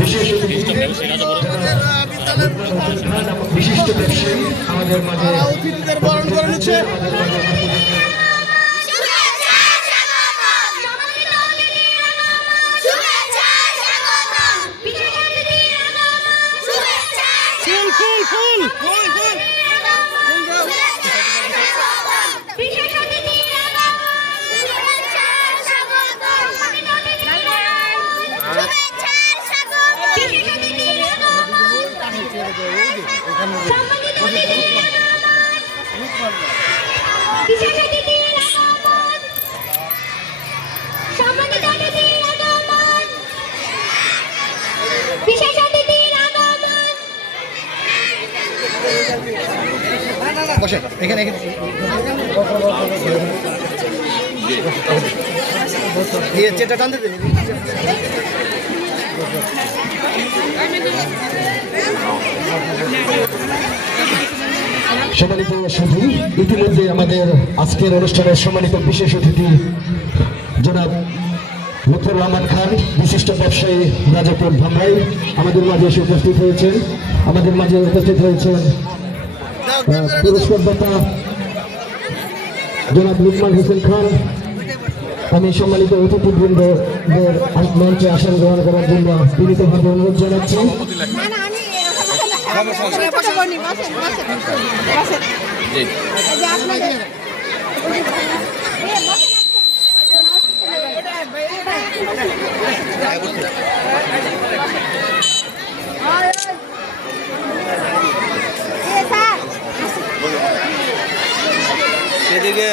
বিশেষ বিশিষ্ট ব্যবসায়ী আমাদের মাঝে অতিথিদের বরণ করে নিচ্ছে। এখানে চেটা টান দিতে সম্মানিত সুধী, ইতিমধ্যে আমাদের আজকের অনুষ্ঠানের সম্মানিত বিশেষ অতিথি জনাব লুৎফর রহমান খান, বিশিষ্ট ব্যবসায়ী, রাজাপুর ধামরাই আমাদের মাঝে এসে উপস্থিত হয়েছেন। আমাদের মাঝে উপস্থিত হয়েছেন পুরস্কারদাতা জনাব লুকমান হোসেন খান। আমি সম্মানিত অতিথিবৃন্দদের মঞ্চে আসন গ্রহণ করার জন্য বিনীতভাবে অনুরোধ জানাচ্ছি। এদিকে